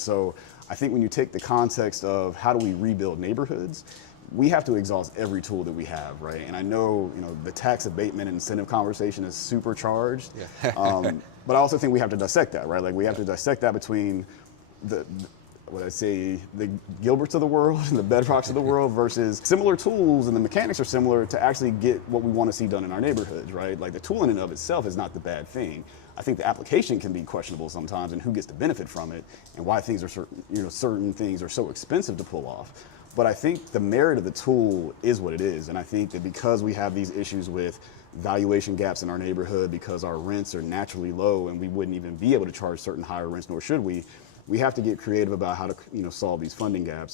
And so I think when you take the context of how do we rebuild neighborhoods, we have to exhaust every tool that we have, right? And I know, the tax abatement and incentive conversation is supercharged, but I also think we have to dissect that, right? Like we have to dissect that between the Gilberts of the world and the Bedrocks of the world versus similar tools, and the mechanics are similar to actually get what we want to see done in our neighborhoods, right? Like the tool in and of itself is not the bad thing. I think the application can be questionable sometimes, and who gets to benefit from it, and why things are certain things are so expensive to pull off. But I think the merit of the tool is what it is, and I think that because we have these issues with valuation gaps in our neighborhood, because our rents are naturally low and we wouldn't even be able to charge certain higher rents, nor should we have to get creative about how to solve these funding gaps.